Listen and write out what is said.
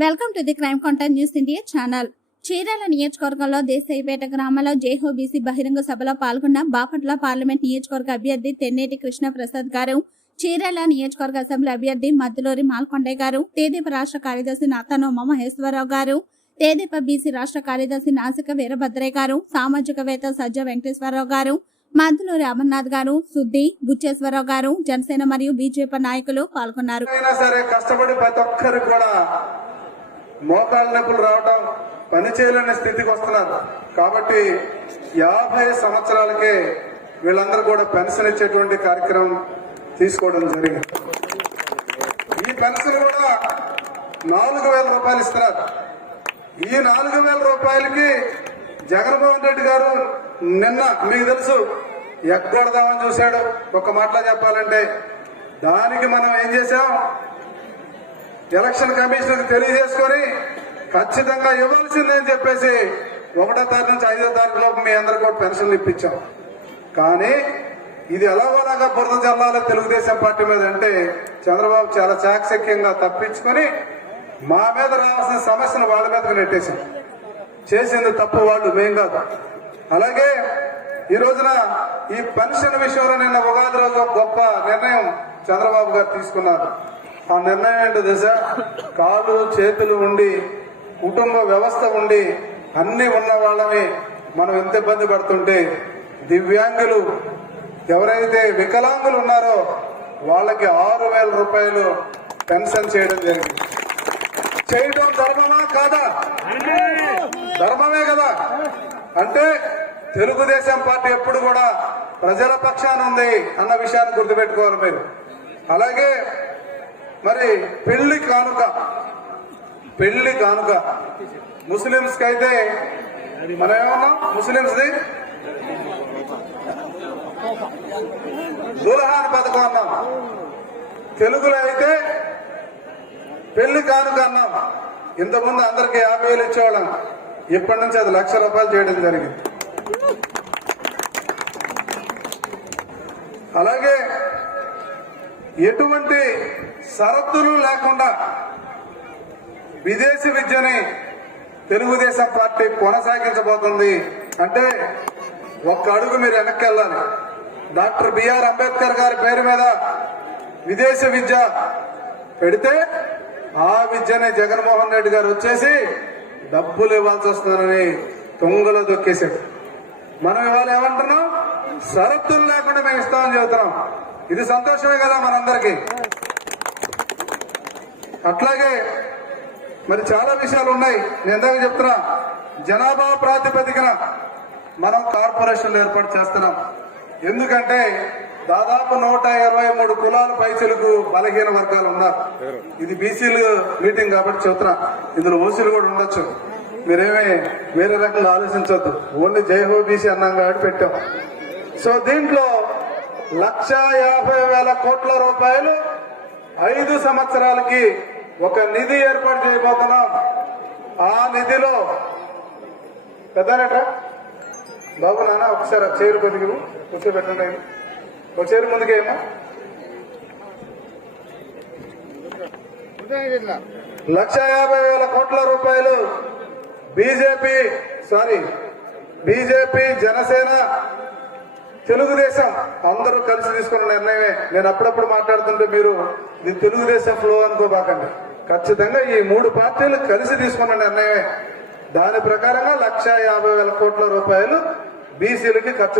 Welcome to the crime content news India channel. Chirala నియోజకవర్గంలో దేశాయిపేట గ్రామంలో జేహోబీసీ బహిరంగ సభలో పాల్గొన్న బాపట్ల పార్లమెంట్ నియోజకవర్గ అభ్యర్థి తెన్నేటి కృష్ణ ప్రసాద్ గారు చీరాల నియోజకవర్గ అసెంబ్లీ అభ్యర్థి మద్దులూరి మాల్కొండయ్య గారు తేదీప రాష్ట్ర కార్యదర్శి నాతనోమ మహేశ్వరరావు గారు తేదీప బీసీ రాష్ట్ర కార్యదర్శి నాసిక వీరభద్రయ్య గారు సామాజికవేత్త సజ్జ వెంకటేశ్వరరావు గారు మద్దులూరి అమర్నాథ్ గారు సుద్ది బుచ్చేశ్వరరావు గారు జనసేన మరియు బీజేపీ నాయకులు పాల్గొన్నారు. అయినా సరే కష్టపడి ప్రతి ఒక్కరు కూడా మోకాళ్ళ నొప్పులు రావడం పని చేయలేని స్థితికి వస్తున్నారు. కాబట్టి యాభై సంవత్సరాలకే వీళ్ళందరూ కూడా పెన్షన్ ఇచ్చేటువంటి కార్యక్రమం తీసుకోవడం జరిగింది. ఈ పెన్షన్ కూడా నాలుగు వేల రూపాయలు ఇస్తున్నారు. ఈ నాలుగు వేల రూపాయలకి జగన్మోహన్ రెడ్డి గారు నిన్న మీకు తెలుసు ఎగ్గొడదామని చూశాడు. ఒక మాటలో చెప్పాలంటే దానికి మనం ఏం చేశాం? ఎలక్షన్ కమిషన్ తెలియజేసుకొని ఖచ్చితంగా ఇవ్వాల్సిందే అని చెప్పేసి ఒకటో తారీఖు నుంచి ఐదో తారీఖు లోపు మీ అందరు కూడా పెన్షన్లు ఇప్పించాం. కానీ ఇది ఎలాగోలాగా బురద జల్లాలో తెలుగుదేశం పార్టీ మీద అంటే చంద్రబాబు చాలా చాకచక్యంగా తప్పించుకొని మా మీద రావాల్సిన సమస్యను వాళ్ళ మీదకు నెట్టేశాం. చేసింది తప్పు వాళ్ళు మేం కాదు. అలాగే ఈ రోజున ఈ పెన్షన్ విషయంలో నిన్న ఉగాది రోజు గొప్ప నిర్ణయం చంద్రబాబు గారు తీసుకున్నారు. ఆ నిర్ణయం ఏంటో తెలుసా? కాలు చేతులు ఉండి కుటుంబ వ్యవస్థ ఉండి అన్ని ఉన్న వాళ్ళని మనం ఎంత ఇబ్బంది పడుతుంటే దివ్యాంగులు ఎవరైతే వికలాంగులు ఉన్నారో వాళ్ళకి ఆరు వేల రూపాయలు పెన్షన్ చేయడం జరిగింది. చేయడం ధర్మమా కాదా? ధర్మమే కదా. అంటే తెలుగుదేశం పార్టీ ఎప్పుడు కూడా ప్రజల పక్షాన ఉంది అన్న విషయాన్ని గుర్తుపెట్టుకోవాలి మీరు. అలాగే మరి పెళ్ళి కానుక పెళ్ళి కానుక. ముస్లింస్కి అయితే మనం ఏమన్నా? ముస్లింస్ ది దుల్హాన్ పథకం అన్నాం. తెలుగులో అయితే పెళ్ళి కానుక అన్నాం. ఇంతకుముందు అందరికి యాభై వేలు ఇచ్చేవాళ్ళం. ఇప్పటి నుంచి అది లక్ష రూపాయలు చేయడం జరిగింది. అలాగే ఎటువంటి షరతులు లేకుండా విదేశీ విద్యని తెలుగుదేశం పార్టీ కొనసాగించబోతుంది. అంటే ఒక్క అడుగు మీరు వెనక్కి వెళ్ళాలి. డాక్టర్ బిఆర్ అంబేద్కర్ గారి పేరు మీద విదేశీ విద్య పెడితే ఆ విద్యనే జగన్మోహన్ రెడ్డి గారు వచ్చేసి డబ్బులు ఇవ్వాల్సి వస్తుందని తొంగలో దొక్కేశాడు. మనం ఇవాళ ఏమంటున్నాం? షరతులు లేకుండా మేము ఇస్తామని చెబుతున్నాం. ఇది సంతోషమే కదా మనందరికీ. అట్లాగే మరి చాలా విషయాలు ఉన్నాయి. నేను ఎందాక చెప్తున్నా జనాభా ప్రాతిపదికన మనం కార్పొరేషన్లు ఏర్పాటు చేస్తున్నాం. ఎందుకంటే దాదాపు నూట ఇరవై మూడు కులాల పైసలకు బలహీన వర్గాలు ఉన్నారు. ఇది బీసీలు మీటింగ్ కాబట్టి చెప్తున్నా. ఇందులో ఓసీలు కూడా ఉండొచ్చు. మీరేమీ వేరే రకంగా ఆలోచించవద్దు ఓన్లీ జైహో బీసీ అన్నాం కాబట్టి పెట్టాం. సో దీంట్లో లక్ష యాభై వేల కోట్ల రూపాయలు ఐదు సంవత్సరాలకి ఒక నిధి ఏర్పాటు చేయబోతున్నాం. ఆ నిధిలో పెద్దనట బాబు నాన్న ఒకసారి ఆ చైర్ కొద్దిగా కూర్చోబెట్టండి ఒక చైర్ ముందుకేమో లక్ష యాభై వేల కోట్ల రూపాయలు BJP sorry BJP Janasena Telugudesam అందరూ కలిసి తీసుకున్న నిర్ణయమే. నేను అప్పుడప్పుడు మాట్లాడుతుంటే మీరు ఇది తెలుగుదేశం ఫ్లో అనుకోబాకండి. ఖచ్చితంగా ఈ మూడు పార్టీలు కలిసి తీసుకున్న నిర్ణయమే. దాని ప్రకారంగా లక్ష యాభై వేల కోట్ల రూపాయలు బీసీలకి ఖర్చు